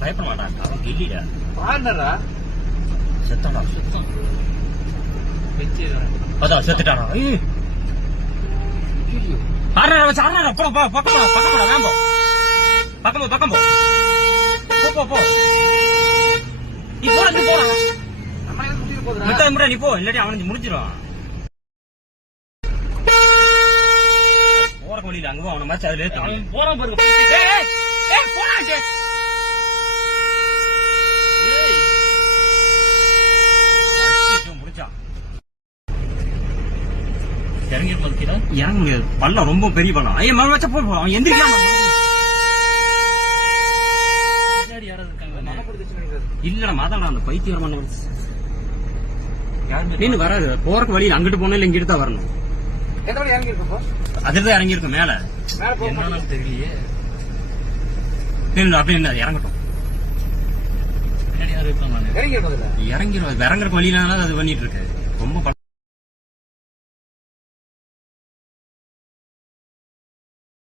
பயப்பட மாட்டான் அவன் கில்லிடா பாருடா செத்தாடா செத்தான் அதான் வச்சு ஆறா போ போ பக்கம் பக்கம் போடா வேம்போ பக்கம் போ பக்கம் போ போ போ நீ போடா நீ போடா போ இல்லாட்டி அவனுக்கு முடிஞ்சிடும் போற வழியில அங்க அவனை மாதிரி அதுல போறான் பாருங்க ஏய், இறங்கி பல்கிறா இறங்க. முடியாது பள்ளம் ரொம்ப பெரிய பள்ளம் ஐயா மரம் வச்சா போய் போறான் அவன் எந்திரிக்கலாம் இல்லடா மாதாடா அந்த பைத்தியம் யாருமே நின்னு வராது. போறக்கு வழி அங்கிட்டு போனா இல்ல இங்கிட்டு தான் வரணும். அதுதான் இறங்கி இருக்கும் மேல. மேல தெரியலையே. அது இறங்கட்டும். பின்னாடி யாரும் இருக்காங்க இறங்கி இருப்பதில்ல இறங்கிரும். இறங்குறக்கு வழியில அது பண்ணிட்டு இருக்கு. ரொம்ப